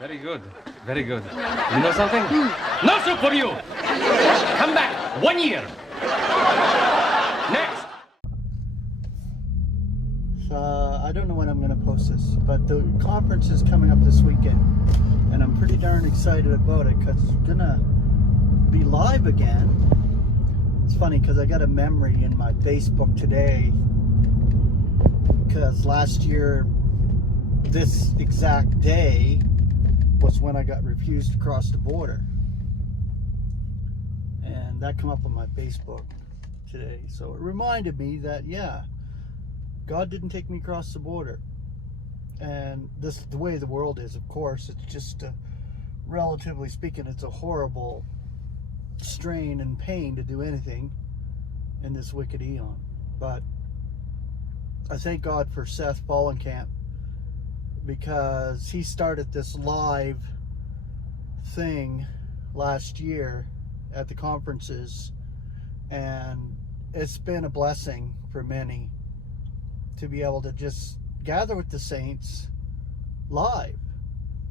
Very good. Very good. You know something? No soup for you! Come back 1 year. Next! I don't know when I'm going to post this, but the conference is coming up this weekend, and I'm pretty darn excited about it because it's going to be live again. It's funny because I got a memory in my Facebook today because last year, this exact day, was when I got refused to cross the border. And that came up on my Facebook today. So it reminded me that, yeah, God didn't take me across the border. And this, the way the world is, of course, it's just, relatively speaking, it's a horrible strain and pain to do anything in this wicked eon. But I thank God for Seth Fahlenkamp, because he started this live thing last year at the conferences, and it's been a blessing for many to be able to just gather with the saints live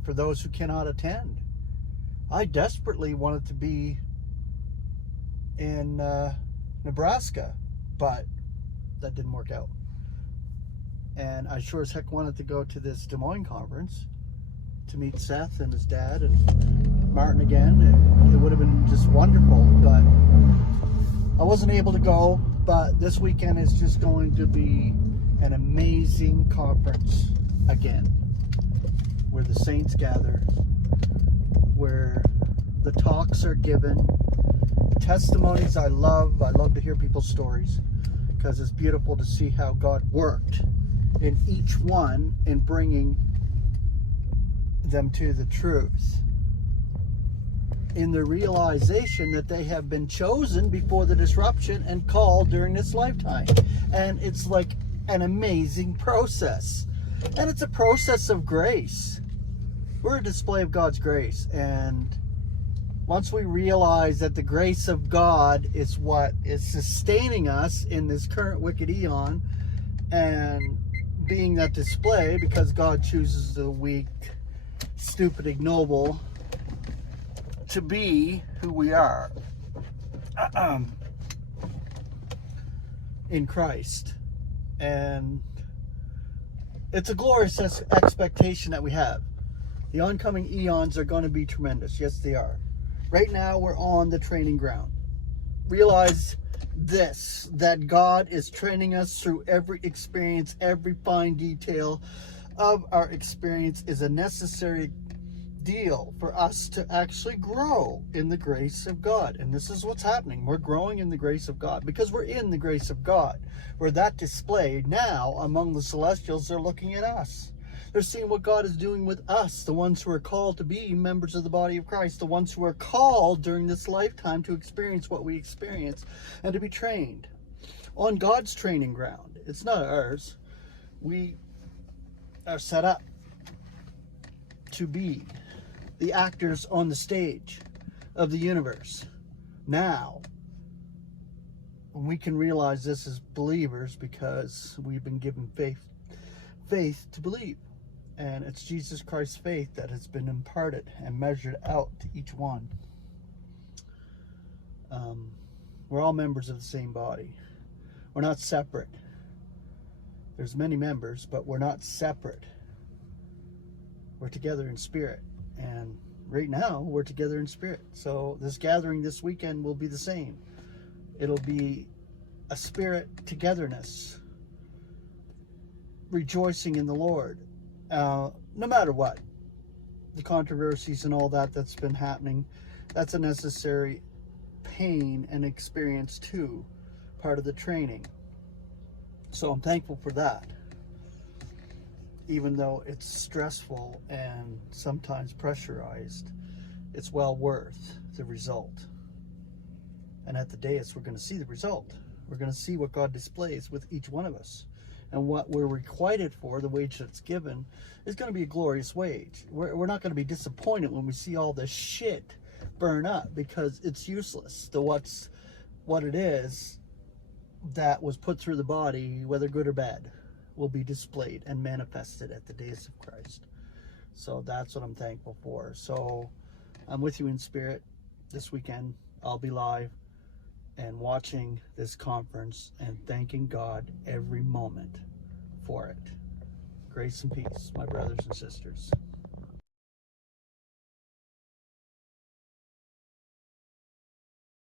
for those who cannot attend. I desperately wanted to be in Nebraska, but that didn't work out. And I sure as heck wanted to go to this Des Moines conference to meet Seth and his dad and Martin again. It would have been just wonderful, but I wasn't able to go. But this weekend is just going to be an amazing conference again, where the saints gather, where the talks are given, testimonies. I love to hear people's stories, because it's beautiful to see how God worked in each one in bringing them to the truth, in the realization that they have been chosen before the disruption and called during this lifetime. And it's like an amazing process, and it's a process of grace. We're a display of God's grace, and once we realize that the grace of God is what is sustaining us in this current wicked eon, and being that display, because God chooses the weak, stupid, ignoble to be who we are in Christ. And it's a glorious expectation that we have. The oncoming eons are going to be tremendous. Yes, they are. Right now, we're on the training ground. Realize this, that God is training us through every experience. Every fine detail of our experience is a necessary deal for us to actually grow in the grace of God. And this is what's happening. We're growing in the grace of God because we're in the grace of God. We're that displayed now among the celestials. They're looking at us. They're seeing what God is doing with us, the ones who are called to be members of the body of Christ, the ones who are called during this lifetime to experience what we experience and to be trained on God's training ground. It's not ours. We are set up to be the actors on the stage of the universe. Now, we can realize this as believers because we've been given faith to believe. And it's Jesus Christ's faith that has been imparted and measured out to each one. We're all members of the same body. We're not separate. There's many members, but we're not separate. We're together in spirit. And right now, we're together in spirit. So this gathering this weekend will be the same. It'll be a spirit togetherness, rejoicing in the Lord. No matter what, the controversies and all that's been happening, that's a necessary pain and experience too, part of the training. So I'm thankful for that, even though it's stressful and sometimes pressurized. It's well worth the result. And at the dais, we're going to see the result. We're going to see what God displays with each one of us. And what we're requited for, the wage that's given, is going to be a glorious wage. We're not going to be disappointed when we see all this shit burn up, because it's useless. What it is that was put through the body, whether good or bad, will be displayed and manifested at the days of Christ. So that's what I'm thankful for. So I'm with you in spirit this weekend. I'll be live and watching this conference and thanking God every moment for it. Grace and peace, my brothers and sisters.